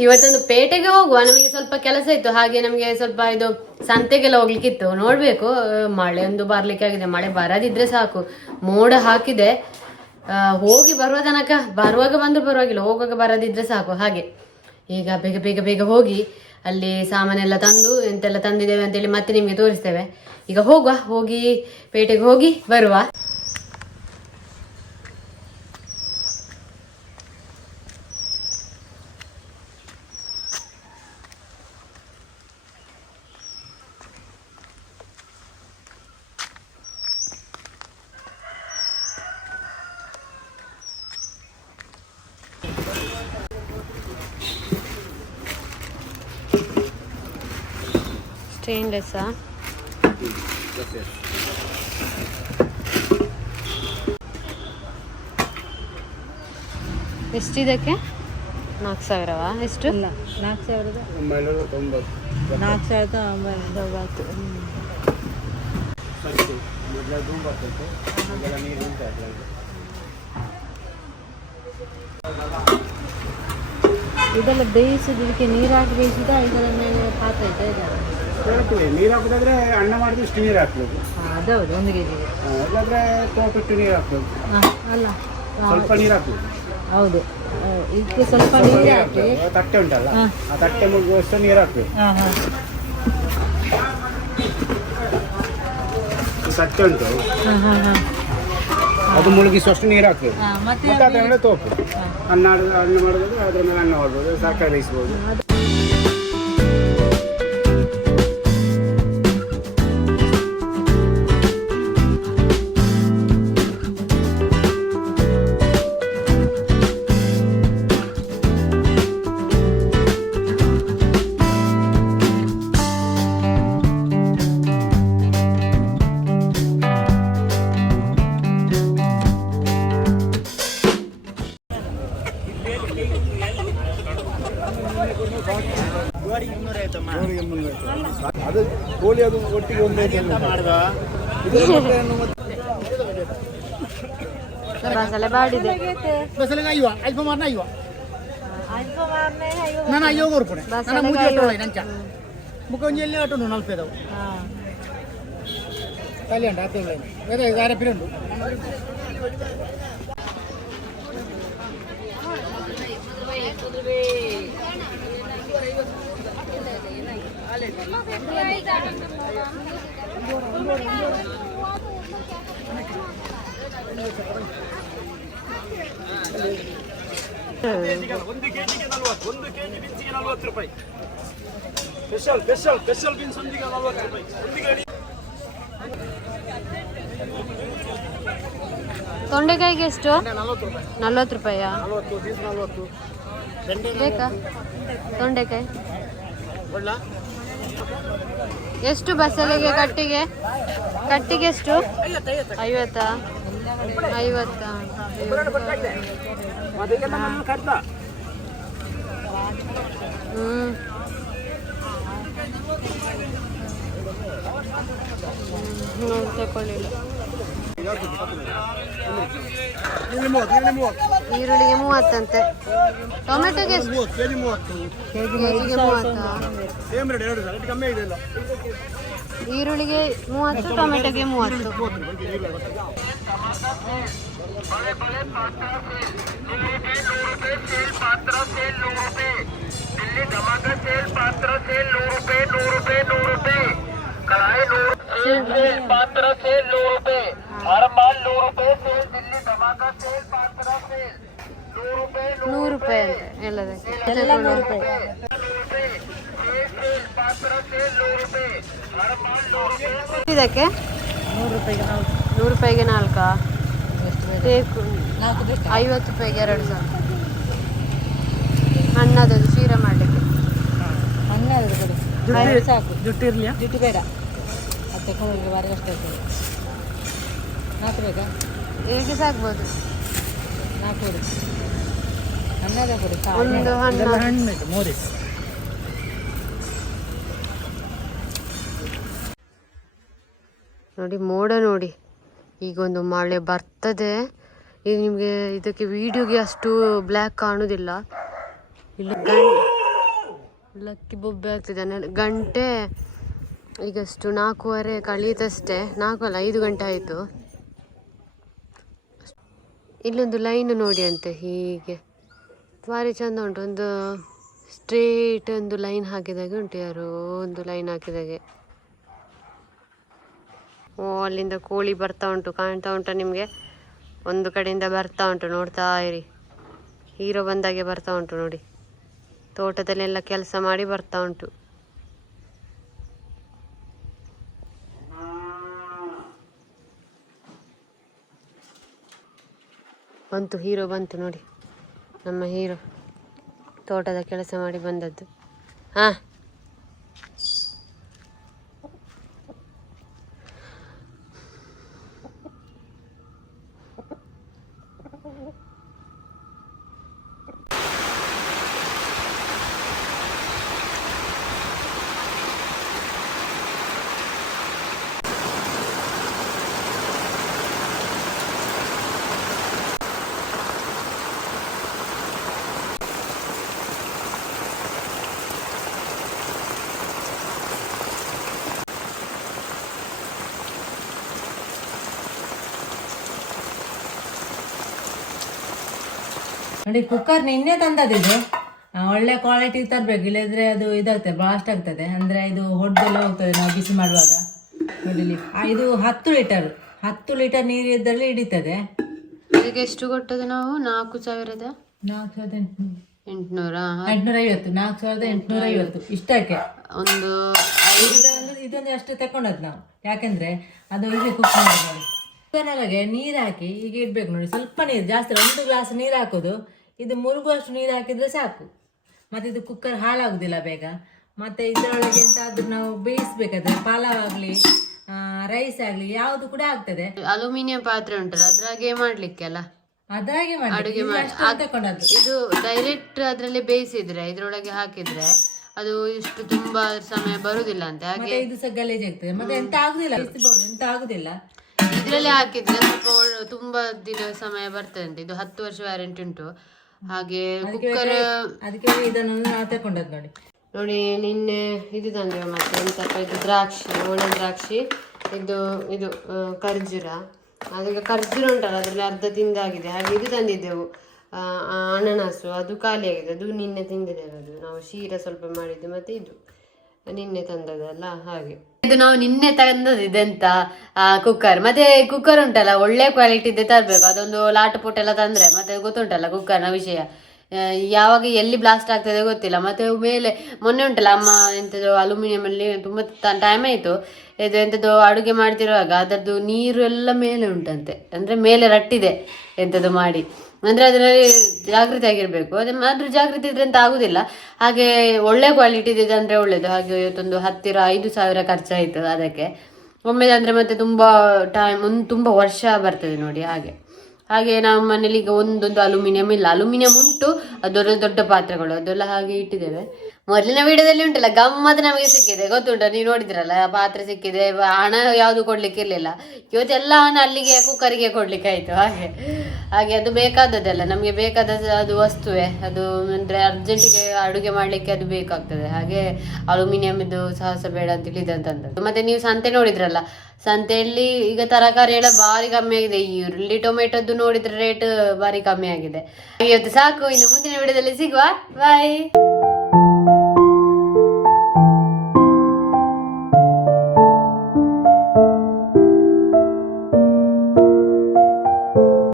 ಇವತ್ತೊಂದು ಪೇಟೆಗೆ ಹೋಗುವ. ನಮಗೆ ಸ್ವಲ್ಪ ಕೆಲಸ ಇತ್ತು. ಹಾಗೆ ನಮಗೆ ಸ್ವಲ್ಪ ಇದು ಸಂತೆಗೆಲ್ಲ ಹೋಗ್ಲಿಕ್ಕಿತ್ತು. ನೋಡ್ಬೇಕು. ಮಳೆ ಒಂದು ಬರ್ಲಿಕ್ಕೆ ಆಗಿದೆ. ಮಳೆ ಬರದಿದ್ರೆ ಸಾಕು. ಮೋಡ ಹಾಕಿದೆ. ಹೋಗಿ ಬರುವ ತನಕ. ಬರುವಾಗ ಬಂದು ಪರವಾಗಿಲ್ಲ. ಹೋಗುವಾಗ ಬರದಿದ್ರೆ ಸಾಕು. ಹಾಗೆ. ಈಗ ಬೇಗ ಬೇಗ ಬೇಗ ಹೋಗಿ ಅಲ್ಲಿ ಸಾಮಾನೆಲ್ಲ ತಂದು ಎಂತೆಲ್ಲ ತಂದಿದ್ದೇವೆ ಅಂತೇಳಿ ಮತ್ತೆ ನಿಮಗೆ ತೋರಿಸ್ತೇವೆ. ಈಗ ಹೋಗುವ. ಹೋಗಿ ಪೇಟೆಗೆ ಹೋಗಿ ಬರುವ. ಸ್ಟೇನ್ಲೆಸ್ಸಾ ಎಷ್ಟಿದಕ್ಕೆ? ನಾಲ್ಕು ಸಾವಿರವಾ? ಎಷ್ಟು? ನಾಲ್ಕು ಸಾವಿರದ. ತೊಂಬತ್ತು ನಾಲ್ಕು ಸಾವಿರದ ಒಂಬೈನೂರ ಅದ್ರಲ್ಲಿ ಇದೆಲ್ಲ ಬೇಯಿಸಿದ ಇದಕ್ಕೆ ನೀರು ಹಾಕಿ ಬೇಯಿಸಿದ, ಇದರ ಮೇಲೆ ಪಾತ್ರ ಇದಾ? ಹಾಕ್ತೀವಿ. ನೀರು ಹಾಕೋದಾದ್ರೆ ಅನ್ನ ಮಾಡಿದ್ರೆ ಇಷ್ಟು ನೀರು ಹಾಕ್ಬೇಕು ಅದೌದು ಒಂದು ಕೆ ಜಿಗೆ ಇಲ್ಲಾಂದ್ರೆ ತೋಪಿಟ್ಟು ನೀರು ಹಾಕ್ಬೇಕು ಅಲ್ಲ. ಸ್ವಲ್ಪ ನೀರು ಹಾಕ್ಬೇಕು ಹೌದು. ಇದಕ್ಕೆ ಸ್ವಲ್ಪ ನೀರು ಹಾಕಿ. ತಟ್ಟೆ ಉಂಟಲ್ಲ ಆ ತಟ್ಟೆ ಮುಳುಗುವಷ್ಟು ನೀರು ಹಾಕ್ಬೇಕು. ತಟ್ಟೆ ಉಂಟು. ಅದು ಮುಳುಗಿಸುವಷ್ಟು ನೀರು ಹಾಕ್ಬೇಕು. ಮತ್ತೆ ತೋಪು. ಅನ್ನ ಅನ್ನ ಮಾಡೋದಾದ್ರೆ ಅದ್ರ ಮೇಲೆ ಅನ್ನ ಮಾಡ್ಬೋದು ತರಕಾರಿ ಬೇಯಿಸ್ಬೋದು. ಅದು ಕೋಳಿ ಅದು ಒಟ್ಟಿಗೆ ಒಂದೇ ಮಾಡುವ ಬಸಳೆ ಬಾಡಿದೆ ಬಸಲೆಗೆ ಅಯ್ಯೋ ಅಲ್ಪ ಮಾರ್ನ ಅಯ್ಯೋ ನಾನು ಅಯ್ಯೋ ಕೊರ್ಪುಣೆ ನನ್ನ ಮೂಜಿ ಒಟ್ಟೊಳ್ಳೆ ನಂಚ ಮುಖ ಒಂಜಿ ಎಲ್ಲಿ ಒಟ್ಟು ನಲ್ಪೆ ಇದಾವೆ ತಲೆ ಉಂಟು ಹತ್ತು ಅದೇ ಗಾರೆ ಪಿರಿ ಉಂಟು ಒಂದು ಕೆಜಿಗೆ ನಲ್ವತ್ತು ರೂಪಾಯಿ ಸ್ಪೆಷಲ್ ಸ್ಪೆಷಲ್ ಸ್ಪೆಷಲ್ ಬೀನ್ಸ್ ಒಂದಿಗೆ ರೂಪಾಯಿ ಒಂದಿಗೆ ತೊಂಡೆಕಾಯಿಗೆ ಎಷ್ಟು? ನಲ್ವತ್ತು ರೂಪಾಯಿ ಬೇಕಾ? ತೊಂಡೆಕಾಯಿ. ಎಷ್ಟು ಬಸಳೆಗೆ ಕಟ್ಟಿಗೆ ಕಟ್ಟಿಗೆ ಎಷ್ಟು ಐವತ್ತಾ ಐವತ್ತಾ ಹ್ಮ್ ಹ್ಮ್ ಈರುಳ್ಳಿಗೆ ಮೂವತ್ತಂತೆ ಟೊಮೆಟೊಗೆ ಎಷ್ಟು ಮೂವತ್ತು ಕೆಜಿ ಮೂವತ್ತು ಕೆಜಿಗೆ ಮೂವತ್ತಾ ಸೇಮ್ ರೇಟ್ ಎರಡು ರೇಟ್ ಕಮ್ಮಿ ಆಗಿದೆ ಇಲ್ಲ ಈರುಳ್ಳಿಗೆ ಮೂವತ್ತು ಟೊಮೆಟೊಗೆ ಮೂವತ್ತು ನೂರು ರೂಪಾಯಿ ಅಂತೆ ಎಲ್ಲದಕ್ಕೆ ಎಲ್ಲ ನೂರು ರೂಪಾಯಿ. ಇದಕ್ಕೆ? ನೂರು ರೂಪಾಯಿಗೆ ನಾಲ್ಕು. ನೂರು ರೂಪಾಯಿಗೆ ನಾಲ್ಕಾ? ಎಷ್ಟು ಬೇಕು? ಐವತ್ತು ರೂಪಾಯಿಗೆ ಎರಡು ಸಾವಿರ. ಹಣ್ಣದದು ಶೀರ ಮಾಡಲಿಕ್ಕೆ. ಅನ್ನದ ಸಾಕು. ದುಡ್ಡು ಇರಲಿ ದುಡ್ಡು ಬೇಡ. ಮತ್ತೆ ಕೊಡೋರಿಗೆ ಬಾರಿ ಕಷ್ಟ ಆಗ್ತದೆ ನಾಲ್ಕು ಬೇಕಾ? ಹೇಗೆ ಸಾಕ್ಬೋದು. ನಾಲ್ಕು ಕೊಡಿ. ಹಣ್ಣಾದ ಕೊಡಿ ಒಂದು ಹಣ್ಣು. ಹಣ್ಣು ಬೇಕು ಮೋರಿಸ್ ನೋಡಿ ಮೋಡ ನೋಡಿ. ಈಗ ಒಂದು ಮಳೆ ಬರ್ತದೆ. ಈಗ ನಿಮಗೆ ಇದಕ್ಕೆ ವಿಡಿಯೋಗೆ ಅಷ್ಟು ಬ್ಲ್ಯಾಕ್ ಕಾಣೋದಿಲ್ಲ. ಇಲ್ಲಿ ಲಕ್ಕಿ ಬೊಬ್ಬೆ ಆಗ್ತಿದ್ದಾನೆ ಗಂಟೆ ಈಗಷ್ಟು ನಾಲ್ಕೂವರೆ ಕಳೀತಷ್ಟೇ ನಾಲ್ಕು ಅಲ್ಲ ಐದು ಗಂಟೆ ಆಯಿತು. ಇಲ್ಲೊಂದು ಲೈನ್ ನೋಡಿ ಅಂತ ಹೀಗೆ. ಭಾರಿ ಚಂದ ಉಂಟು, ಒಂದು ಸ್ಟ್ರೇಟ್ ಒಂದು ಲೈನ್ ಹಾಕಿದಾಗೆ ಉಂಟು ಯಾರು ಒಂದು ಲೈನ್ ಹಾಕಿದಾಗೆ. ಓ, ಅಲ್ಲಿಂದ ಕೋಳಿ ಬರ್ತಾ ಉಂಟು, ಕಾಣ್ತಾ ಉಂಟು ನಿಮಗೆ? ಒಂದು ಕಡೆಯಿಂದ ಬರ್ತಾ ಉಂಟು, ನೋಡ್ತಾ ಇರಿ. ಹೀರೋ ಬಂದಾಗೆ ಬರ್ತಾ ಉಂಟು ನೋಡಿ. ತೋಟದಲ್ಲೆಲ್ಲ ಕೆಲಸ ಮಾಡಿ ಬರ್ತಾ ಉಂಟು. ಬಂತು ಹೀರೋ ಬಂತು ನೋಡಿ. ನಮ್ಮ ಹೀರೋ ತೋಟದ ಕೆಲಸ ಮಾಡಿ ಬಂದದ್ದು. ಹಾಂ. ನೋಡಿ ಕುಕ್ಕರ್ ನಿನ್ನೆ ತಂದದಿದ್ದು. ಒಳ್ಳೆ ಕ್ವಾಲಿಟಿ ತರಬೇಕು ಇಲ್ಲದ್ರೆ ಅದು ಇದಾಗ್ತದೆ ಬ್ಲಾಸ್ಟ್ ಆಗ್ತದೆ. ಅಂದ್ರೆ ಇದು ಹೊಡೆದೆಲ್ಲ ಹೋಗ್ತದೆ ನಾವು ಬಿಸಿ ಮಾಡುವಾಗ. ನೋಡಿ ಇದು ಹತ್ತು ಲೀಟರ್ ಹತ್ತು ಲೀಟರ್ ನೀರು ಇದ್ದಲ್ಲಿ ಹಿಡಿತದೆ. ಇದಕ್ಕೆ ಎಷ್ಟು ಕೊಟ್ಟದ್ದು ನಾವು? ನಾಲ್ಕು ಸಾವಿರದ ನಾಲ್ಕು ಸಾವಿರದ ಎಂಟುನೂರು. ಎಂಟುನೂರ? ಎಂಟುನೂರ ಐವತ್ತು ನಾಲ್ಕು ಸಾವಿರದ ಎಂಟುನೂರ ಐವತ್ತು ಇಷ್ಟಕ್ಕೆ. ಒಂದು ಇದೊಂದು ಅಷ್ಟು ತಕೊಂಡದ್ದು ನಾವು. ಯಾಕಂದ್ರೆ ಅದು ಇಲ್ಲಿ ಕುಕ್ ಮಾಡಿ ನೋಡಿ ಕುಕ್ಕರ್ನೊಳಗೆ ನೀರು ಹಾಕಿ ಈಗ ಇಡ್ಬೇಕು ನೋಡಿ. ಸ್ವಲ್ಪ ನೀರು ಜಾಸ್ತಿ ಒಂದು ಗ್ಲಾಸ್ ನೀರು ಹಾಕೋದು. ಇದು ಮುರುಗುವಷ್ಟು ನೀರು ಹಾಕಿದ್ರೆ ಸಾಕು. ಮತ್ತೆ ಇದು ಕುಕ್ಕರ್ ಹಾಳಾಗುದಿಲ್ಲ ಬೇಗ. ಮತ್ತೆ ಇದರೊಳಗೆ ಎಂತಾದ್ರೂ ನಾವು ಬೇಯಿಸ್ಬೇಕಾದ್ರೆ ಪಲಾವ್ ಆಗಲಿ ರೈಸ್ ಆಗಲಿ ಯಾವುದು ಕೂಡ ಆಗ್ತದೆ. ಅಲ್ಯೂಮಿನಿಯಂ ಪಾತ್ರೆ ಉಂಟಲ್ಲ ಅದ್ರಾಗೆ ಮಾಡ್ಲಿಕ್ಕೆ ಅಲ್ಲ? ಅದಾಗೆ ಅಡುಗೆ ಇದು ಮಾಡಿ ತಕೊಂಡದ್ದು. ಇದು ಡೈರೆಕ್ಟ್ ಅದ್ರಲ್ಲಿ ಬೇಯಿಸಿದ್ರೆ ಇದ್ರೊಳಗೆ ಹಾಕಿದ್ರೆ ಅದು ಇಷ್ಟು ತುಂಬಾ ಸಮಯ ಬರುದಿಲ್ಲ ಅಂತ. ಹಾಗೆ ಇದು ಸಹ ಗಲೀಜ್ ಆಗ್ತದೆ. ಮತ್ತೆ ಎಂತ ಆಗುದಿಲ್ಲ. ಎಂತ ಆಗುದಿಲ್ಲ. ಇದ್ರಲ್ಲಿ ಹಾಕಿದ್ರೆ ಸ್ವಲ್ಪ ತುಂಬಾ ದಿನ ಸಮಯ ಬರ್ತದೆ ಅಂತ. ಇದು ಹತ್ತು ವರ್ಷ ವ್ಯಾರಂಟಿ ಉಂಟು. ಹಾಗೆ ಕುಕ್ಕರ್ ಅದಕ್ಕೆ ಇದನ್ನು ನಾವು ತಕೊಂಡದ್ದು ನೋಡಿ. ನೋಡಿ ನಿನ್ನೆ ಇದು ತಂದ್ರೆ ಮತ್ತೆ ಎಂತಪ್ಪ ಇದು ದ್ರಾಕ್ಷಿ ಒಣ ದ್ರಾಕ್ಷಿ. ಇದು ಇದು ಖರ್ಜೂರ. ಅದಕ್ಕೆ ಖರ್ಜೂರ ಉಂಟಲ್ಲ ಅದರಲ್ಲಿ ಅರ್ಧ ತಿಂದಾಗಿದೆ. ಹಾಗೆ ಇದು ತಂದಿದ್ದೆವು. ಅನನಾಸು ಅದು ಖಾಲಿಯಾಗಿದೆ. ಅದು ನಿನ್ನೆ ತಿಂದಿದ್ದೇವೆ ಅದು. ನಾವು ಶೀರ ಸ್ವಲ್ಪ ಮಾಡಿದ್ದು ಮತ್ತೆ ಇದು. ನಿನ್ನೆ ತಂದದಲ್ಲ ಹಾಗೆ. ಇದು ನಾವು ನಿನ್ನೆ ತಂದದ್ದು ಇದೆಂತ? ಕುಕ್ಕರ್ ಮತ್ತೆ ಕುಕ್ಕರ್ ಉಂಟಲ್ಲ, ಒಳ್ಳೆ ಕ್ವಾಲಿಟಿದೆ ತರಬೇಕು. ಅದೊಂದು ಲಾಟ್ ಪುಟ್ ಎಲ್ಲ ತಂದ್ರೆ, ಮತ್ತೆ ಗೊತ್ತುಂಟಲ್ಲ ಕುಕ್ಕರ್ನ ವಿಷಯ. ಯಾವಾಗ ಎಲ್ಲಿ ಬ್ಲಾಸ್ಟ್ ಆಗ್ತದೆ ಗೊತ್ತಿಲ್ಲ. ಮತ್ತೆ ಮೇಲೆ ಮೊನ್ನೆ ಉಂಟಲ್ಲ, ಅಮ್ಮ ಎಂಥದ್ದು ಅಲ್ಯೂಮಿನಿಯಂ ಅಲ್ಲಿ ತುಂಬ ಟೈಮ್ ಆಯಿತು. ಇದು ಎಂತದ್ದು ಅಡುಗೆ ಮಾಡ್ತಿರುವಾಗ ಅದರದ್ದು ನೀರು ಎಲ್ಲ ಮೇಲೆ ಉಂಟಂತೆ. ಅಂದರೆ ಮೇಲೆ ರಟ್ಟಿದೆ ಎಂತದ್ದು ಮಾಡಿ. ಅಂದರೆ ಅದರಲ್ಲಿ ಜಾಗೃತಿ ಆಗಿರಬೇಕು. ಅದೇ ಅದ್ರ ಜಾಗೃತಿ ಇದ್ರೆ ಅಂತ ಆಗುದಿಲ್ಲ. ಹಾಗೆ ಒಳ್ಳೆ ಕ್ವಾಲಿಟಿ ಇದೆ ಅಂದರೆ ಒಳ್ಳೇದು. ಹಾಗೆ ಇವತ್ತೊಂದು ಹತ್ತಿರ ಐದು ಸಾವಿರ ಖರ್ಚಾಯಿತು ಅದಕ್ಕೆ. ಒಮ್ಮೆ ಅಂದರೆ ಮತ್ತೆ ತುಂಬ ಟೈಮ್ ಒಂದು ತುಂಬ ವರ್ಷ ಬರ್ತದೆ ನೋಡಿ ಹಾಗೆ. ಹಾಗೆ ನಾವು ಮನೇಲಿ ಈಗ ಒಂದೊಂದು ಅಲ್ಯೂಮಿನಿಯಂ ಇಲ್ಲ. ಅಲ್ಯೂಮಿನಿಯಂ ಉಂಟು ಅದು ದೊಡ್ಡ ದೊಡ್ಡ ಪಾತ್ರೆಗಳು, ಅದೆಲ್ಲ ಹಾಗೆ ಇಟ್ಟಿದ್ದೇವೆ. ಮೊದಲಿನ ವಿಡಿಯೋದಲ್ಲಿ ಉಂಟಲ್ಲ, ಗಮ್ಮತ್ ನಮಗೆ ಸಿಕ್ಕಿದೆ. ಗೊತ್ತುಂಟ? ನೀವು ನೋಡಿದ್ರಲ್ಲ, ಪಾತ್ರೆ ಸಿಕ್ಕಿದೆ ಹಣ ಯಾವುದು ಕೊಡ್ಲಿಕ್ಕೆ ಇರಲಿಲ್ಲ. ಇವತ್ತೆಲ್ಲ ಹಣ ಅಲ್ಲಿಗೆ, ಕುಕ್ಕರಿಗೆ ಕೊಡ್ಲಿಕ್ಕೆ ಆಯ್ತು. ಹಾಗೆ ಹಾಗೆ ಅದು ಬೇಕಾದದ್ದಲ್ಲ. ನಮಗೆ ಬೇಕಾದ ಅದು ವಸ್ತುವೆ. ಅದು ಅಂದ್ರೆ ಅರ್ಜೆಂಟಿಗೆ ಅಡುಗೆ ಮಾಡ್ಲಿಕ್ಕೆ ಅದು ಬೇಕಾಗ್ತದೆ. ಹಾಗೆ ಅಲ್ಯೂಮಿನಿಯಂ ಇದು ಸಾಹಸ ಬೇಡ ಅಂತ ತಿಳಿದಂತಂದದ್ದು ಮತ್ತೆ ನೀವು ಸಂತೆ ನೋಡಿದ್ರಲ್ಲ, ಸಂತೆಯಲ್ಲಿ ಈಗ ತರಕಾರಿ ಎಲ್ಲ ಭಾರಿ ಕಮ್ಮಿ ಆಗಿದೆ. ಈರುಳ್ಳಿ ಟೊಮೆಟೊದ್ದು ನೋಡಿದ್ರೆ ರೇಟ್ ಭಾರಿ ಕಮ್ಮಿ ಆಗಿದೆ. ಇವತ್ತು ಸಾಕು. ಇನ್ನು ಮುಂದಿನ ವಿಡಿಯೋದಲ್ಲಿ ಸಿಗುವ. ಬಾಯ್